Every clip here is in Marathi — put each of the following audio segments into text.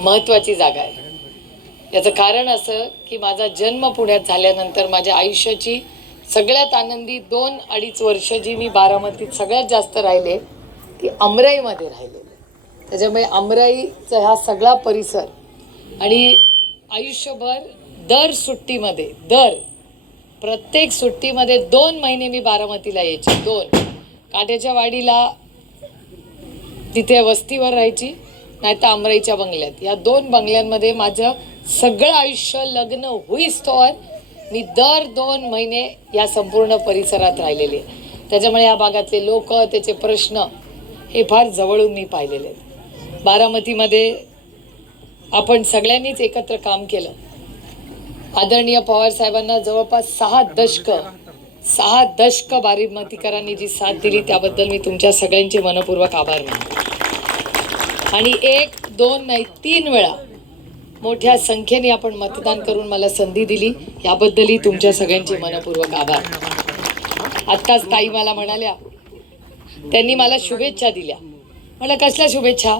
महत्त्वाची जागा आहे. याचं कारण असं की माझा जन्म पुण्यात झाल्यानंतर माझ्या आयुष्याची सगळ्यात आनंदी 2-2.5 वर्ष जी मी बारामतीत सगळ्यात जास्त राहिले ती अमराईमध्ये राहिलेली. त्याच्यामुळे अमराईचा हा सगळा परिसर आणि आयुष्यभर दर सुट्टीमध्ये प्रत्येक सुट्टीमध्ये 2 महिने मी बारामतीला यायचे. 2 काट्याच्या वाडीला तिथे वस्तीवर राहायची, नाही तर अमराईच्या बंगल्यात. या 2 बंगल्यांमध्ये माझं सगळं आयुष्य लग्न होईस्तोवर मी दर 2 महिने या संपूर्ण परिसरात राहिलेले. त्याच्यामुळे या भागातले लोक, त्याचे प्रश्न हे फार जवळून मी पाहिलेले आहेत. बारामतीमध्ये आपण सगळ्यांनीच एकत्र काम केलं. आदरणीय पवार साहेबांना जवळपास 6 दशक बारामतीकरांनी जी साथ दिली त्याबद्दल मी तुमच्या सगळ्यांचे मनपूर्वक आभार मानतो. आणि 1, 2 नाही 3 वेळा मोठ्या संख्येने आपण मतदान करून मला संधी दिली, याबद्दलही तुमच्या सगळ्यांचे मनपूर्वक आभार. आत्ताच ताई मला म्हणाल्या, त्यांनी मला शुभेच्छा दिल्या. मला कसल्या शुभेच्छा?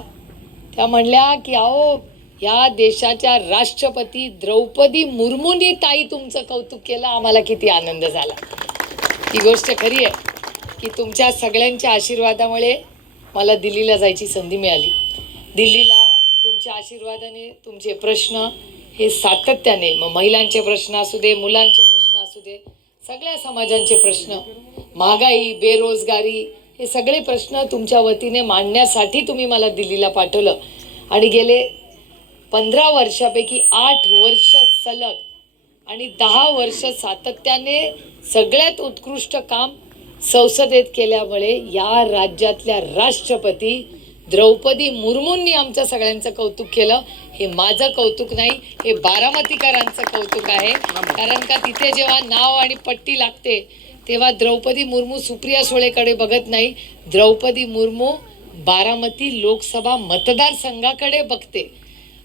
त्या म्हणल्या की अहो या देशाच्या राष्ट्रपती द्रौपदी मुर्मूंनी ताई तुमचं कौतुक केलं, आम्हाला किती आनंद झाला. ही गोष्ट खरी आहे की तुमच्या सगळ्यांच्या आशीर्वादामुळे मला दिल्लीला जायची संधी मिळाली. दिल्लीला तुमच्या आशीर्वादाने तुमचे प्रश्न हे सातत्याने, मग महिलांचे प्रश्न असू दे, मुलांचे प्रश्न असू दे, सगळ्या समाजांचे प्रश्न, महागाई, बेरोजगारी, हे सगळे प्रश्न तुमच्या वतीने मांडण्यासाठी तुम्ही मला दिल्लीला पाठवलं. आणि गेले 15 वर्षापैकी 8 वर्ष सलग आणि 10 वर्ष सातत्याने सगळ्यात उत्कृष्ट काम संसदेत केल्यामुळे या राज्यातल्या राष्ट्रपती द्रौपदी मुर्मूंनी आमचं सगळ्यांचं कौतुक केलं. हे माझं कौतुक नाही, हे बारामतीकरांचं कौतुक आहे. कारण का तिथे जेव्हा नाव आणि पट्टी लागते तेव्हा द्रौपदी मुर्मू सुप्रिया सुळेकडे बघत नाही, द्रौपदी मुर्मू बारामती लोकसभा मतदारसंघाकडे बघते.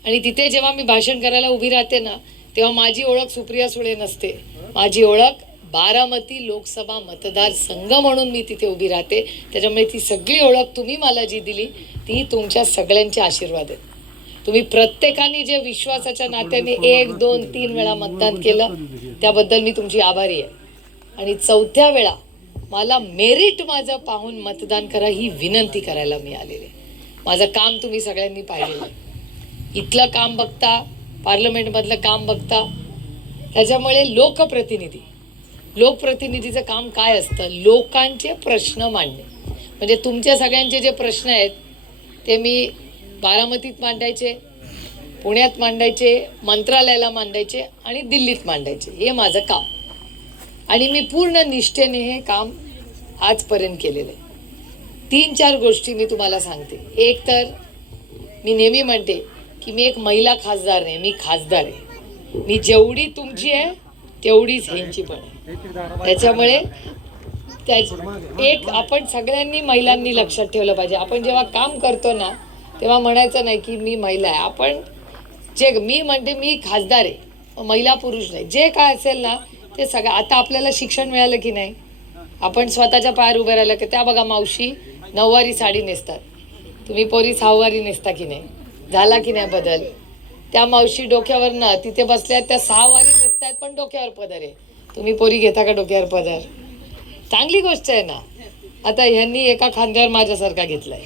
आणि तिथे जेव्हा मी भाषण करायला उभी राहते ना, तेव्हा माझी ओळख सुप्रिया सुळे नसते, माझी ओळख बारामती लोकसभा मतदारसंघ म्हणून मी तिथे उभी राहते. त्याच्यामुळे ती सगळी ओळख तुम्ही मला जी दिली ती तुमच्या सगळ्यांचे आशीर्वाद आहेत. तुम्ही प्रत्येकाने जे विश्वासाच्या नात्याने 1, 2, 3 वेळा मतदान केलं त्याबद्दल मी तुमची आभारी आहे. आणि 4थ्या वेळा मला मेरिट माझं पाहून मतदान करा ही विनंती करायला मी आलेले. माझं काम तुम्ही सगळ्यांनी पाहिलेलं आहे. इथलं काम बघता, पार्लमेंटमधलं काम बघता. त्याच्यामुळे लोकप्रतिनिधीचं काम काय असतं? लोकांचे प्रश्न मांडणे. म्हणजे तुमच्या सगळ्यांचे जे प्रश्न आहेत ते मी बारामतीत मांडायचे, पुण्यात मांडायचे, मंत्रालयाला मांडायचे आणि दिल्लीत मांडायचे. हे माझं काम आणि मी पूर्ण निष्ठेने हे काम आजपर्यंत केलेलं आहे. 3-4 गोष्टी मी तुम्हाला सांगते. एक तर मी नेहमी म्हणते की मी एक महिला खासदार नाही, मी खासदार आहे. मी जेवढी तुमची आहे तेवढीच ह्यांची पण आहे. त्याच्यामुळे एक आपण सगळ्यांनी महिलांनी लक्षात ठेवलं पाहिजे. आपण जेव्हा काम करतो ना तेव्हा म्हणायचं नाही की मी महिला आहे. आपण मी म्हणते मी खासदार आहे, महिला पुरुष नाही, जे काय असेल ना ते सगळं. आता आपल्याला शिक्षण मिळालं की नाही, आपण स्वतःच्या पायावर उभे राहिलं की त्या बघा मावशी 9वारी साडी नेसतात, तुम्ही पोरी 6वारी नेसता की नाही, झाला की नाही बदल? त्या मावशी डोक्यावर ना तिथे बसल्या त्या 6वारी नेसतात पण डोक्यावर पदर आहे, तुम्ही पोरी घेता का डोक्यावर पदर? चांगली गोष्ट आहे ना. आता ह्यांनी एका खांद्यावर माझ्यासारखा घेतलाय,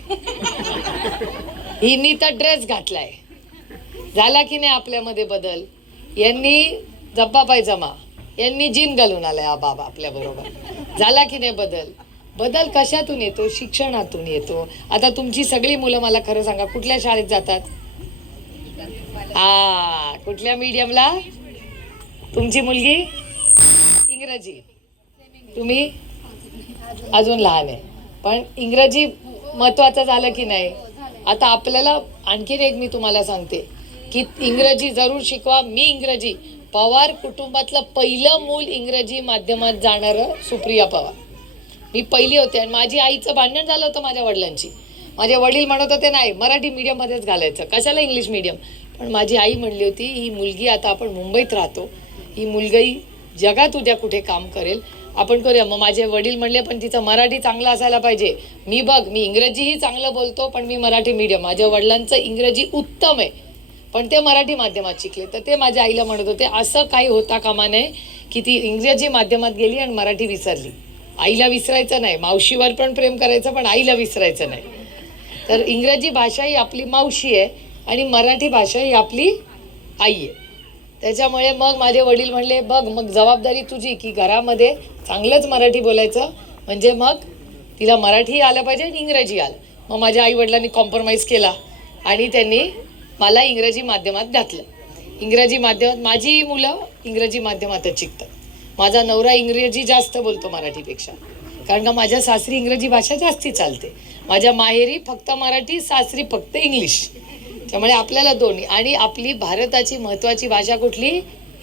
हिनी तर ड्रेस घातलाय, झाला की नाही आपल्यामध्ये बदल? यांनी जब्बा पायजमा, यांनी जीन घालून आलाय हा बाबा आपल्या बरोबर, झाला की नाही बदल? बदल कशातून येतो? शिक्षणातून येतो. आता तुमची सगळी मुलं मला खरं सांगा कुठल्या शाळेत जातात? कुठल्या मीडियमला? तुमची मुलगी इंग्रजी, तुम्ही अजून लहान आहे पण इंग्रजी महत्वाचं झालं की नाही? आता आपल्याला आणखीन एक मी तुम्हाला सांगते की इंग्रजी जरूर शिकवा. मी इंग्रजी, पवार कुटुंबातलं पहिलं मूल इंग्रजी माध्यमात जाणारं सुप्रिया पवार, मी पहिली होते. आणि माझी आईचं भांडण झालं होतं माझ्या वडिलांची. माझे वडील म्हणत होते नाही मराठी मीडियममध्येच घालायचं, कशाला इंग्लिश मीडियम. पण माझी आई म्हणली होती ही मुलगी, आता आपण मुंबईत राहतो, ही मुलगी जगात उद्या कुठे काम करेल, आपण करूया. मग माझे वडील म्हणले पण तिचं मराठी चांगलं असायला पाहिजे. मी इंग्रजीही चांगलं बोलतो पण मी मराठी मीडियम, माझ्या वडिलांचं इंग्रजी उत्तम आहे पण ते मराठी माध्यमात शिकले. तर ते माझ्या आईला म्हणत होते असं काही होता कामा नये की ती इंग्रजी माध्यमात गेली आणि मराठी विसरली. आईला विसरायचं नाही, मावशीवर पण प्रेम करायचं पण आईला विसरायचं नाही. तर इंग्रजी भाषा ही आपली मावशी आहे आणि मराठी भाषा ही आपली आई आहे. त्याच्यामुळे मग माझे वडील म्हणले बघ मग जबाबदारी तुझी की घरामध्ये चांगलंच मराठी बोलायचं, म्हणजे मग तिला मराठी आलं पाहिजे आणि इंग्रजी आलं. मग माझ्या आई वडिलांनी कॉम्प्रोमाइज केला आणि त्यांनी मला इंग्रजी माध्यमात घातलं. इंग्रजी माध्यमात माझी मुलं इंग्रजी माध्यमातच शिकतात. माझा नवरा इंग्रजी जास्त बोलतो मराठीपेक्षा, कारण का माझ्या सासरी इंग्रजी भाषा जास्ती चालते. माझ्या माहेरी फक्त मराठी, सासरी फक्त इंग्लिश. त्यामुळे आपल्याला दोन्ही, आणि आपली भारताची महत्त्वाची भाषा कुठली?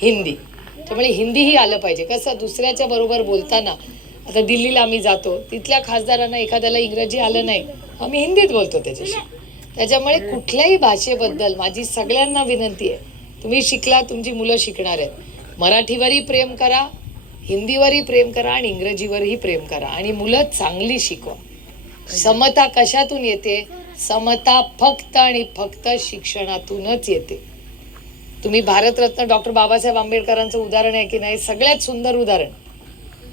हिंदी. त्यामुळे हिंदीही आलं पाहिजे. कसं दुसऱ्याच्या बरोबर बोलताना, आता दिल्लीला आम्ही जातो, तिथल्या खासदारांना एखाद्याला इंग्रजी आलं नाही, आम्ही हिंदीत बोलतो त्याच्याशी. त्याच्यामुळे कुठल्याही भाषेबद्दल माझी सगळ्यांना विनंती आहे, तुम्ही शिकला, तुमची मुलं शिकणार आहेत, मराठीवरही प्रेम करा, हिंदीवरही प्रेम करा आणि इंग्रजीवरही प्रेम करा आणि मुलं चांगली शिकवा. समता कशातून येते? समता फक्त आणि फक्त शिक्षणातूनच येते. तुम्ही भारतरत्न डॉक्टर बाबासाहेब आंबेडकरांचं उदाहरण आहे की नाही? सगळ्यात सुंदर उदाहरण.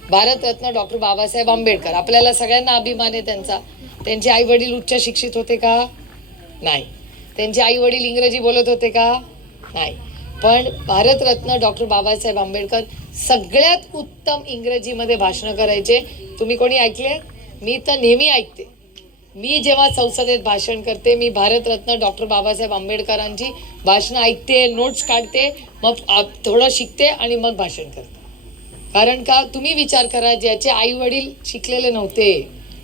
भारतरत्न डॉक्टर बाबासाहेब आंबेडकर, आपल्याला सगळ्यांना अभिमान आहे त्यांचा. त्यांचे आई वडील उच्च शिक्षित होते का? नाही. त्यांचे आई वडील इंग्रजी बोलत होते का? नाही. पण भारतरत्न डॉक्टर बाबासाहेब आंबेडकर सगळ्यात उत्तम इंग्रजीमध्ये भाषणं करायचे. तुम्ही कोणी ऐकले? मी तर नेहमी ऐकते. मी जेव्हा संसदेत भाषण करते, मी भारतरत्न डॉक्टर बाबासाहेब आंबेडकरांची भाषणं ऐकते, नोट्स काढते, मग थोडं शिकते आणि मग भाषण करते. कारण का, तुम्ही विचार करा, ज्याचे आई वडील शिकलेले नव्हते,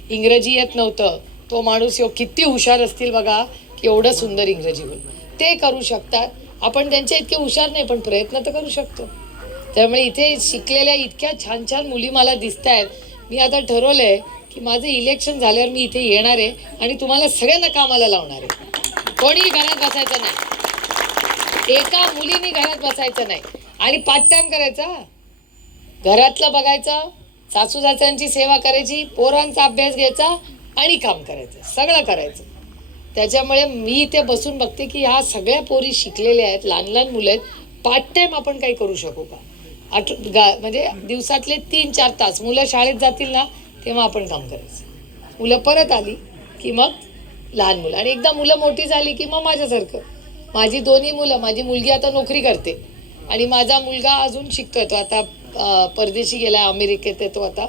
इंग्रजी येत नव्हतं, तो माणूस किती हुशार असतील बघा, की एवढं सुंदर इंग्रजी बोल ते करू शकतात. आपण त्यांच्या इतके हुशार नाही, पण प्रयत्न तर करू शकतो. त्यामुळे इथे शिकलेल्या इतक्या छान छान मुली मला दिसत आहेत. मी आता ठरवलं आहे की माझं इलेक्शन झाल्यावर मी इथे येणार आहे आणि तुम्हाला सगळ्यांना कामाला लावणार आहे. कोणी घरात बसायचं नाही, एका मुलीने घरात बसायचं नाही आणि पार्ट टाइम करायचा, घरातलं बघायचं, सासू सासऱ्यांची सेवा करायची, पोरांचा अभ्यास घ्यायचा आणि काम करायचं, सगळं करायचं. त्याच्यामुळे मी इथे बसून बघते की ह्या सगळ्या पोरी शिकलेल्या आहेत, लहान लहान मुलं आहेत. पार्ट टाइम आपण काही करू शकू का? म्हणजे दिवसातले 3-4 तास मुलं शाळेत जातील ना, तेव्हा आपण काम करायचं. मुलं परत आली की मग लहान मुलं, आणि एकदा मुलं मोठी झाली की मग माझ्यासारखं. माझी दोन्ही मुलं, माझी मुलगी आता नोकरी करते आणि माझा मुलगा अजून शिकतोय. तो आता परदेशी गेला, अमेरिकेत आहे. तो आता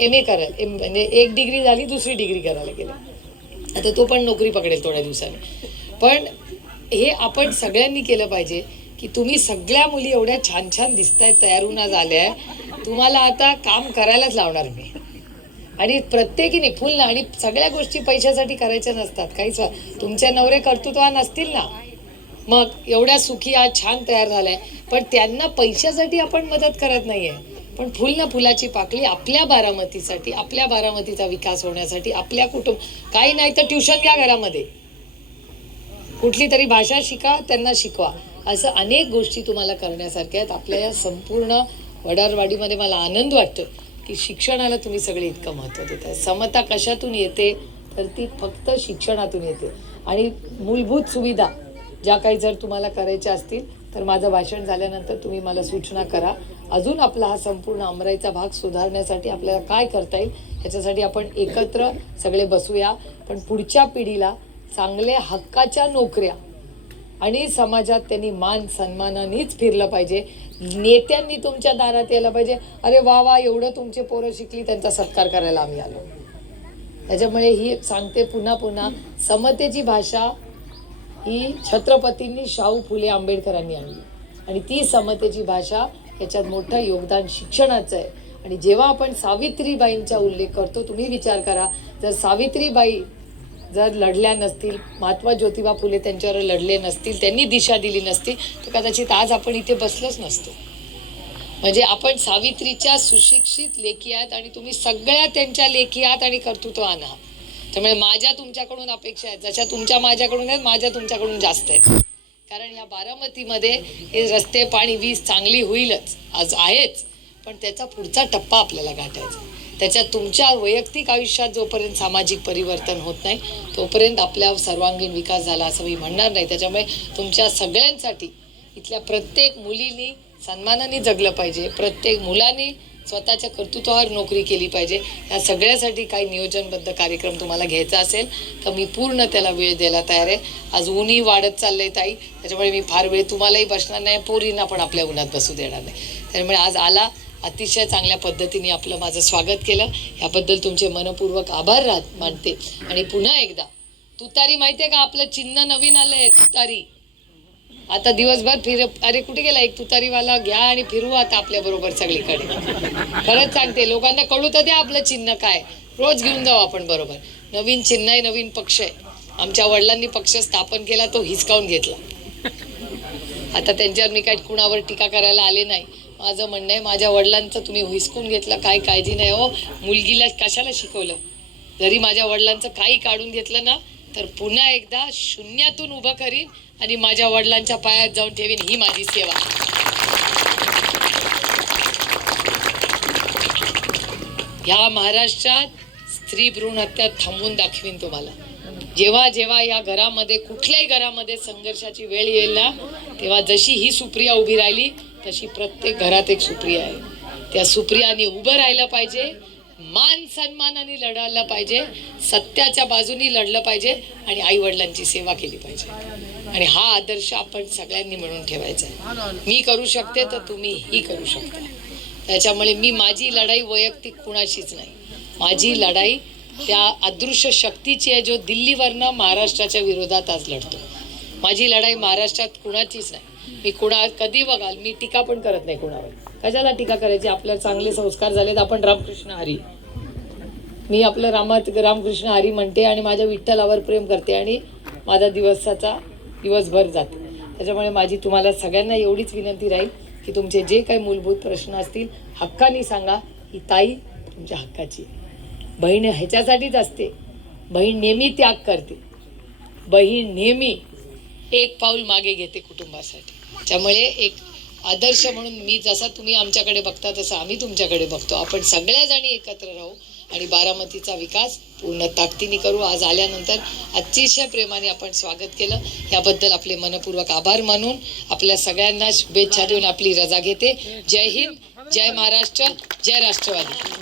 MA करेल, म्हणजे 1 डिग्री झाली, 2री डिग्री करायला गेला. आता तो पण नोकरी पकडेल थोड्या दिवसांनी. पण हे आपण सगळ्यांनी केलं पाहिजे की तुम्ही सगळ्या मुली एवढ्या छान छान दिसतायत, तयार होऊन झाल्या, तुम्हाला आता काम करायलाच लावणार मी. आणि प्रत्येकीने फुल ना, आणि सगळ्या गोष्टी पैशासाठी करायच्या नसतात. काहीच तुमच्या नवरे कर्तृत्वान असतील ना, मग एवढ्या सुखी आज छान तयार झालाय, पण त्यांना पैशासाठी आपण मदत करत नाहीये. पण फुल ना फुलाची पाकळी आपल्या बारामतीसाठी, आपल्या बारामतीचा विकास होण्यासाठी, आपल्या कुटुंब, काही नाही तर ट्युशन घ्या घरामध्ये, कुठली तरी भाषा शिका, त्यांना शिकवा. असं अनेक गोष्टी तुम्हाला करण्यासारख्या आहेत. आपल्या या संपूर्ण वडारवाडीमध्ये मला आनंद वाटतो की शिक्षणाला तुम्ही सगळे इतकं महत्त्व देताय. समता कशातून येते? तर ती फक्त शिक्षणातून येते. आणि मूलभूत सुविधा ज्या काही जर तुम्हाला करायच्या असतील तर माझं भाषण झाल्यानंतर तुम्ही मला सूचना करा. अजून आपला हा संपूर्ण अमराईचा भाग सुधारण्यासाठी आपल्याला काय करता येईल ह्याच्यासाठी आपण एकत्र सगळे बसूया. पण पुढच्या पिढीला चांगल्या हक्काच्या नोकऱ्या आणि समाजात त्यांनी मान सन्मानानेच फिरलं पाहिजे. नेत्यांनी तुमच्या दारात यायला पाहिजे, अरे वा वा एवढं तुमचे पोरं शिकली, त्यांचा सत्कार करायला आम्ही आलो. त्याच्यामुळे ही सांगते पुन्हा पुन्हा, समतेची भाषा ही छत्रपतींनी शाहू फुले आंबेडकरांनी आणली आणि ती समतेची भाषा, याच्यात मोठं योगदान शिक्षणाचं आहे. आणि जेव्हा आपण सावित्रीबाईंचा उल्लेख करतो, तुम्ही विचार करा, जर सावित्रीबाई जर लढल्या नसतील, महात्मा ज्योतिबा फुले त्यांच्यावर लढले नसतील, त्यांनी दिशा दिली नसती, तर कदाचित आज आपण इथे बसलोच नसतो. म्हणजे आपण सावित्रीच्या सुशिक्षित लेखी आहात आणि तुम्ही सगळ्या त्यांच्या लेखी आहात आणि कर्तृत्ववान आहात. त्यामुळे माझ्या तुमच्याकडून अपेक्षा आहेत, जशा तुमच्या माझ्याकडून आहेत, माझ्या तुमच्याकडून जास्त आहेत. कारण या बारामतीमध्ये हे रस्ते, पाणी, वीज चांगली होईलच, आज आहेच, पण त्याचा पुढचा टप्पा आपल्याला गाठायचा. त्याच्यात तुमच्या वैयक्तिक आयुष्यात जोपर्यंत सामाजिक परिवर्तन होत नाही तोपर्यंत आपला सर्वांगीण विकास झाला असं मी म्हणणार नाही. त्याच्यामुळे तुमच्या सगळ्यांसाठी इथल्या प्रत्येक मुलीनी सन्मानाने जगलं पाहिजे, प्रत्येक मुलांनी स्वतःच्या कर्तृत्वावर नोकरी केली पाहिजे. या सगळ्यासाठी काही नियोजनबद्ध कार्यक्रम तुम्हाला घ्यायचा असेल तर मी पूर्ण त्याला वेळ द्यायला तयार आहे. आज ऊनही वाढत चाललंय ताई, त्याच्यामुळे मी फार वेळ तुम्हालाही बसणार नाही, पोरींना पण आपल्या उन्हात बसू देणार नाही. त्यामुळे आज आला, अतिशय चांगल्या पद्धतीने आपलं माझं स्वागत केलं, याबद्दल तुमचे मनपूर्वक आभार मानते. आणि पुन्हा एकदा तुतारी माहितीये का, आपलं चिन्ह नवीन आलंय तुतारी. आता दिवसभर अरे कुठे गेला एक तुतारीवाला, घ्या आणि फिरवू आता आपल्या बरोबर सगळीकडे. खरंच सांगते, लोकांना कळू तर द्या आपलं चिन्ह काय, रोज घेऊन जाऊ आपण बरोबर. नवीन चिन्ह आहे, नवीन पक्ष आहे. आमच्या वडिलांनी पक्ष स्थापन केला, तो हिसकावून घेतला. आता त्यांच्यावर मी काही कुणावर टीका करायला आले नाही. माझं म्हणणं आहे, माझ्या वडिलांचं तुम्ही हिसकून घेतलं, काही काळजी नाही हो. मुलगीला कशाला शिकवलं? जरी माझ्या वडिलांचं काही काढून घेतलं ना तर पुन्हा एकदा शून्यातून उभं करीन आणि माझ्या वडिलांच्या पायात जाऊन ठेवीन, ही माझी सेवा. या महाराष्ट्रात स्त्री भ्रूण हत्या थांबवून दाखवीन तुम्हाला. जेव्हा जेव्हा या घरामध्ये, कुठल्याही घरामध्ये संघर्षाची वेळ येईल ना, तेव्हा जशी ही सुप्रिया उभी राहिली तशी प्रत्येक घरात एक सुप्रिया आहे. त्या सुप्रियाने उभं राहिलं पाहिजे, मान सन्मानाने लढायला पाहिजे, सत्याच्या बाजूनी लढलं पाहिजे आणि आई वडिलांची सेवा केली पाहिजे. आणि हा आदर्श आपण सगळ्यांनी मिळून ठेवायचा आहे. मी करू शकते तर तुम्हीही करू शकता. त्याच्यामुळे मी माझी लढाई वैयक्तिक कुणाशीच नाही, माझी लढाई त्या अदृश्य शक्तीची आहे जो दिल्लीवरनं महाराष्ट्राच्या विरोधात आज लढतो. माझी लढाई महाराष्ट्रात कुणाचीच नाही. मी कधी बघाल मी टीका पण करत नाही कुणावर. कशाला टीका करायची? आपल्याला चांगले संस्कार झालेत, आपण रामकृष्ण हरी, मी आपलं रामकृष्ण हरी म्हणते आणि माझ्या विठ्ठलावर प्रेम करते आणि माझा दिवसभर जातो. त्याच्यामुळे माझी तुम्हाला सगळ्यांना एवढीच विनंती राहील की तुमचे जे काही मूलभूत प्रश्न असतील हक्काने सांगा. ही ताई तुमच्या हक्काची. बहीण ह्याच्यासाठीच असते, बहीण नेहमी त्याग करते, बहीण नेहमी एक पाऊल मागे घेते कुटुंबासाठी. त्यामुळे एक आदर्श म्हणून मी, जसा तुम्ही आमच्याकडे बघता तसं आम्ही तुमच्याकडे बघतो. आपण सगळ्याजणी एकत्र राहू आणि बारामतीचा विकास पूर्ण ताकदीने करू. आज आल्यानंतर अतिशय प्रेमाने आपण स्वागत केलं, याबद्दल आपले मनपूर्वक आभार मानून आपल्या सगळ्यांना शुभेच्छा देऊन आपली रजा घेते. जय हिंद, जय महाराष्ट्र, जय राष्ट्रवादी.